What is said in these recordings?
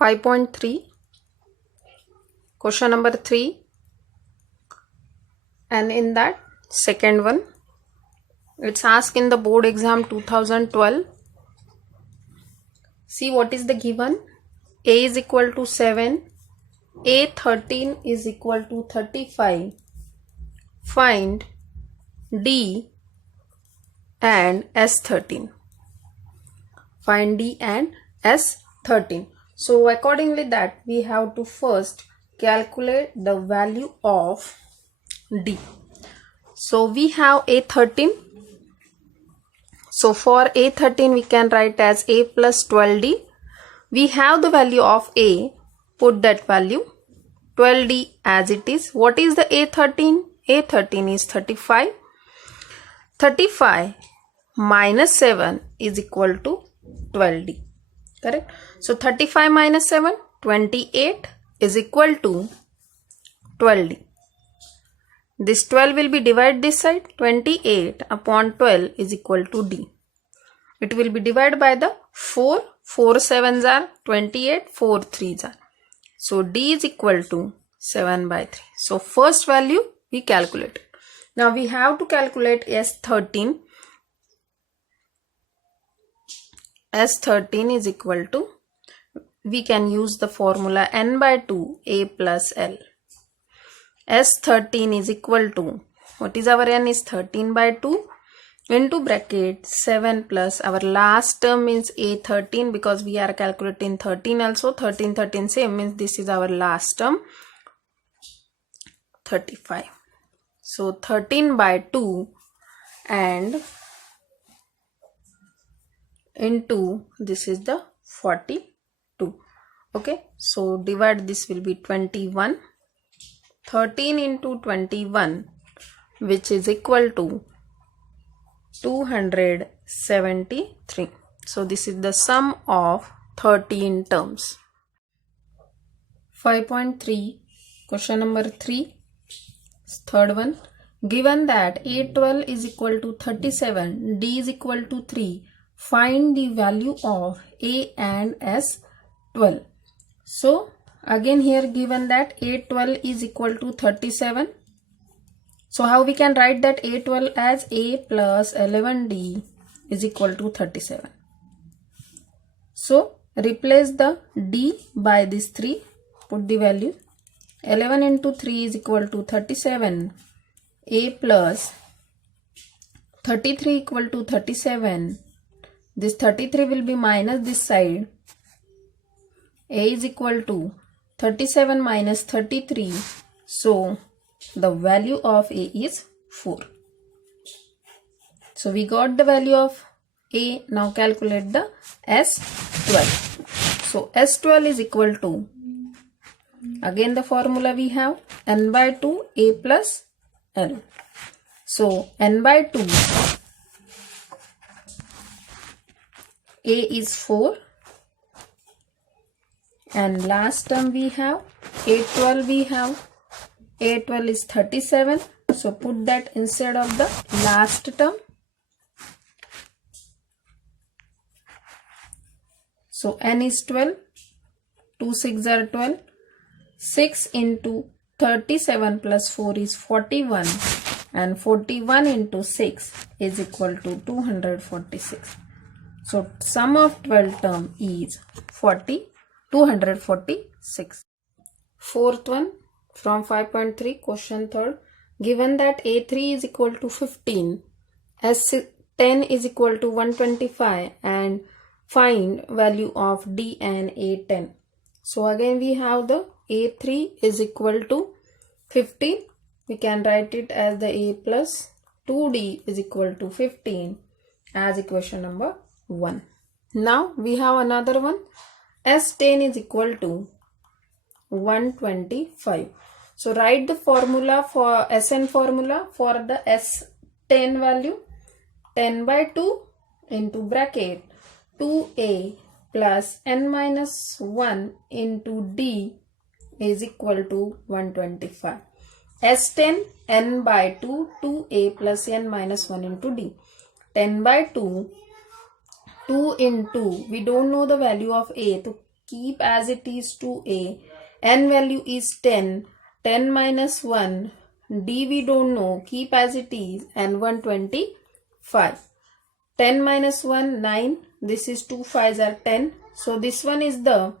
5.3 question number 3, and in that second one it's asked in the board exam 2012. See what is the given. A is equal to 7, A13 is equal to 35. Find D and S13. Find D and S13. So accordingly that we have to first calculate the value of D. So we have A13. So for A13 we can write as A plus 12D. We have the value of A. Put that value 12D as it is. What is the A13? A13 is 35. 35 minus 7 is equal to 12D. Correct? So 35 minus 7, 28 is equal to 12D. This 12 will be divided this side. 28 upon 12 is equal to D. It will be divided by the 4. 4 7s are 28, 4 3s are. So D is equal to 7 by 3. So first value we calculated. Now we have to calculate S13. S13 is equal to, we can use the formula n by 2 A plus L. S13 is equal to, what is our n is 13 by 2 into bracket 7 plus our last term means A13, because we are calculating 13 also. 13 13 same means this is our last term 35. So 13 by 2 and into this is the 42. Okay, so divide, this will be 21. 13 into 21, which is equal to 273. So this is the sum of 13 terms. 5.3 question number 3, third one. Given that A12 is equal to 37, D is equal to 3, find the value of A and S12. So again here given that A12 is equal to 37. So how we can write that A12 as A plus 11D is equal to 37. So replace the D by this 3. Put the value. 11 into 3 is equal to 37. A plus 33 equal to 37. This 33 will be minus this side. A is equal to 37 minus 33. So the value of A is 4. So we got the value of A. Now calculate the S12. So S12 is equal to, again the formula we have, n by 2 A plus L. So n by 2 A is 4 and last term we have A12, we have A12 is 37. So put that instead of the last term. So n is 12. 2 6 are 12. 6 into 37 plus 4 is 41. And 41 into 6 is equal to 246. So sum of 12 term is 246. Fourth one from 5.3 question third. Given that A3 is equal to 15, S10 is equal to 125 and find value of D and A10. So again we have the A3 is equal to 15. We can write it as the A plus 2D is equal to 15 as equation number 1. Now we have another one. S10 is equal to 125. So write the formula for Sn formula for the S10 value. 10 by 2 into bracket 2A plus n minus 1 into D is equal to 125. S10 n by 2 2A plus n minus 1 into D. 10 by 2 2 into, we don't know the value of A, so keep as it is 2a. N value is 10. 10 minus 1. D we don't know. Keep as it is. And 125. 10 minus 1, 9. This is 2 5s are 10. So this one is the,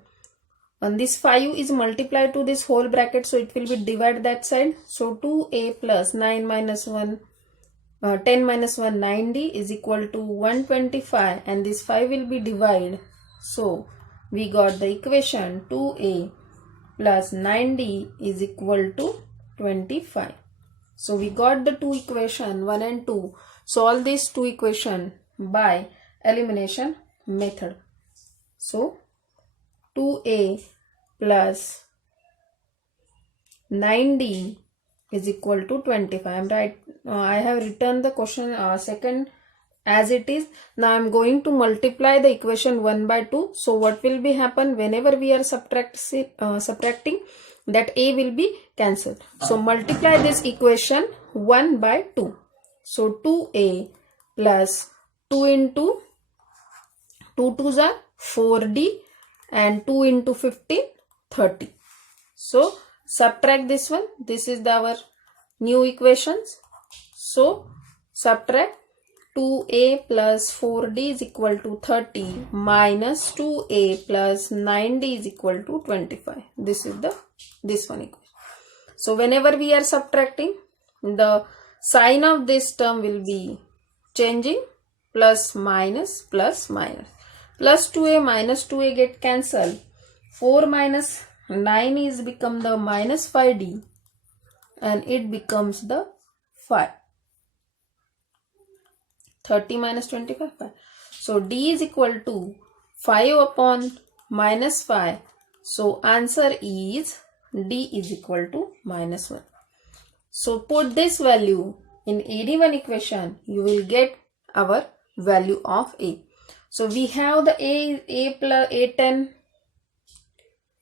and this 5 is multiplied to this whole bracket. So it will be divide that side. So 2a plus 9 minus 1. 10 minus 1, 9d is equal to 125, and this 5 will be divided. So we got the equation 2a plus 9d is equal to 25. So we got the two equation 1 and 2. Solve these two equation by elimination method. So 2a plus 9d is equal to 25. I am right. I have written the question second as it is. Now I am going to multiply the equation 1 by 2. So what will be happen whenever we are subtracting, that a will be cancelled. So multiply this equation 1 by 2. So 2a plus 2 into 2 2s are 4d and 2 into 15 30. So subtract this one. This is our new equations. So subtract 2a plus 4d is equal to 30 minus 2a plus 9d is equal to 25. This is this one equation. So whenever we are subtracting, the sign of this term will be changing, plus minus plus minus. Plus 2a minus 2a get cancelled. 4 minus 9 is become the minus 5d and it becomes the 5. 30 minus 25, 5. So d is equal to 5 upon minus 5. So answer is d is equal to minus 1. So put this value in any one equation, you will get our value of a. So we have the a plus a10.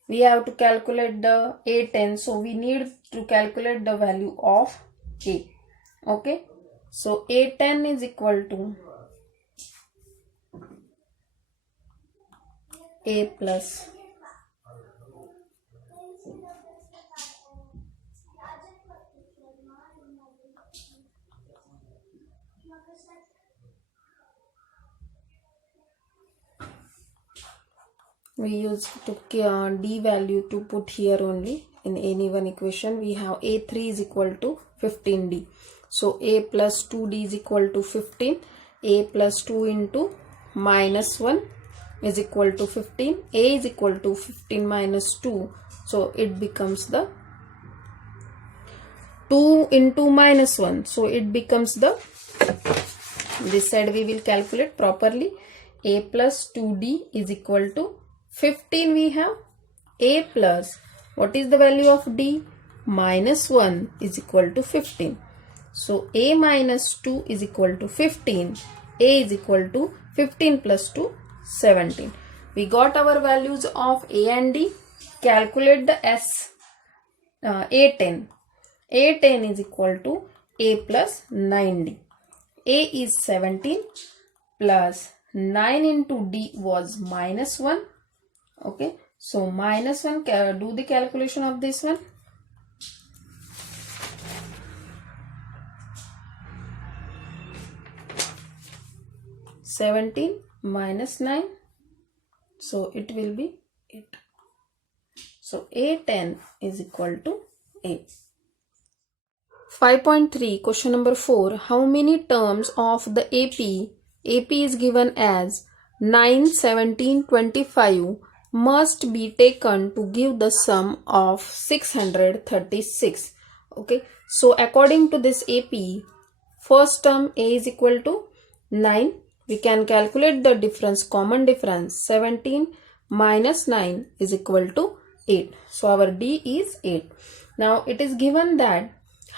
We have to calculate the a10. So we need to calculate the value of a. Okay. So a10 is equal to a plus we use to d value to put here only in any one equation. We have a3 is equal to 15d. So a plus 2d is equal to 15. A plus 2 into minus 1 is equal to 15. A is equal to 15 minus 2. So it becomes the 2 into minus 1. So it becomes the, this side we will calculate properly. A plus 2d is equal to 15 we have. A plus, what is the value of d? Minus 1 is equal to 15. So a minus 2 is equal to 15. A is equal to 15 plus 2, 17. We got our values of a and d. Calculate the a10. A10 is equal to a plus 9d. A is 17 plus 9 into d was minus 1. Okay. So minus 1, do the calculation of this one. (17) minus 9. So it will be 8. So A10 is equal to 8. 5.3 question number 4. How many terms of the AP is given as 9, 17, 25 must be taken to give the sum of 636. Okay. So according to this AP, first term A is equal to 9. We can calculate the difference, common difference. 17 minus 9 is equal to 8. So our D is 8. Now it is given that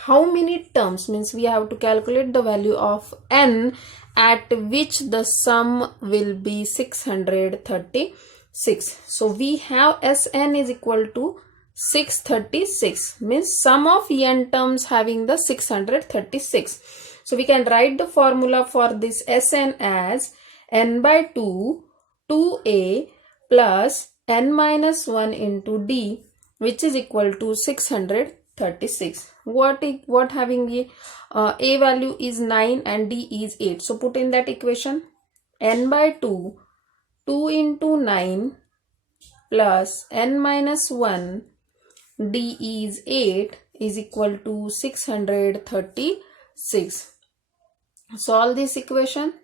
how many terms, means we have to calculate the value of n at which the sum will be 636. So we have Sn is equal to 636, means sum of n terms having the 636. So we can write the formula for this Sn as n by 2, 2a plus n minus 1 into d, which is equal to 636. What having the a value is 9 and d is 8. So put in that equation, n by 2, 2 into 9 plus n minus 1, d is 8, is equal to 636. Solve this equation.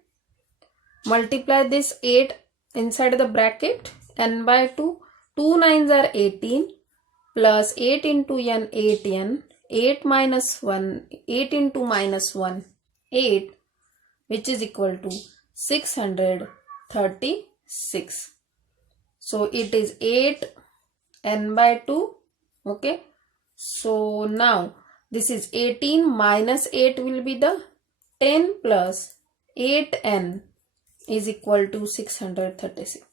Multiply this 8 inside the bracket, n by 2. 2 nines are 18 plus 8 into n, 8n. 8 minus 1, 8 into minus 1, 8, which is equal to 636. So it is 8 n by 2. Okay. So now this is 18 minus 8 will be the 10 plus 8n is equal to 636.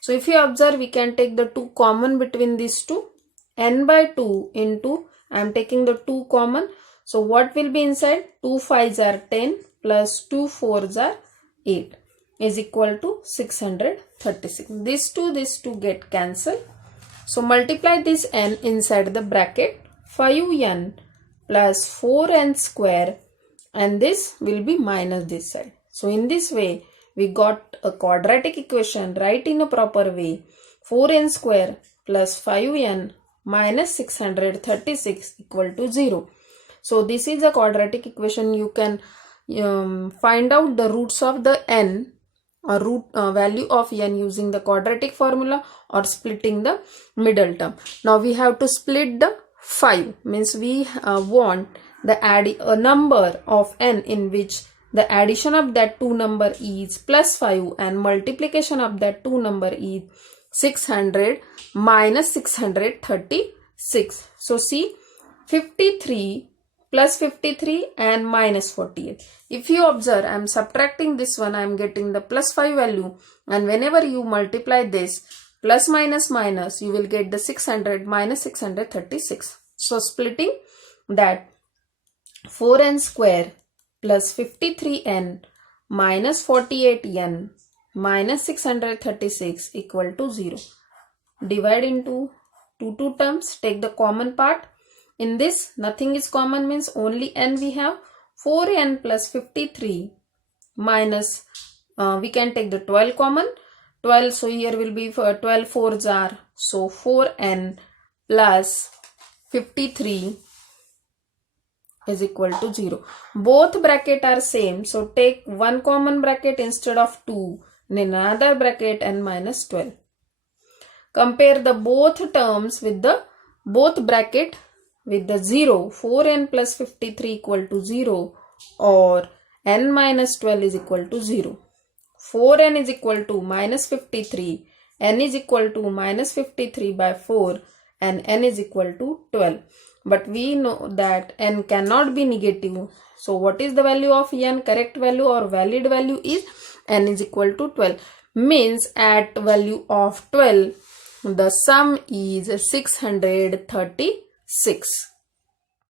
So if you observe, we can take the 2 common between these two. N by 2 into, I am taking the 2 common. So what will be inside? 2 5s are 10 plus 2 4s are 8 is equal to 636. These two get cancelled. So multiply this n inside the bracket. 5n plus 4n square, and this will be minus this side. So in this way, we got a quadratic equation right in a proper way. 4n square plus 5n minus 636 equal to 0. So this is a quadratic equation. You can find out the roots of the n or root value of n using the quadratic formula or splitting the middle term. Now we have to split the 5, means we want the a number of n in which the addition of that 2 number is plus 5 and multiplication of that 2 number is 600 minus 636. So see, 53 plus 53 and minus 48. If you observe, I am subtracting this one, I am getting the plus 5 value, and whenever you multiply this plus minus minus, you will get the 600 minus 636. So splitting that, 4n square plus 53n minus 48n minus 636 equal to 0. Divide into 2 terms, take the common part. In this, nothing is common, means only n we have. 4n plus 53 minus, we can take the 12 common. 12, so here will be 12 4s are, so 4n plus 53 is equal to 0. Both bracket are same, so take one common bracket instead of 2 in another bracket, n minus 12. Compare the both terms with the both bracket with the 0. 4n plus 53 equal to 0 or n minus 12 is equal to 0. 4n is equal to minus 53, n is equal to minus 53 by 4 and n is equal to 12. But we know that n cannot be negative. So what is the value of n? Correct value or valid value is n is equal to 12. Means at value of 12, the sum is 636.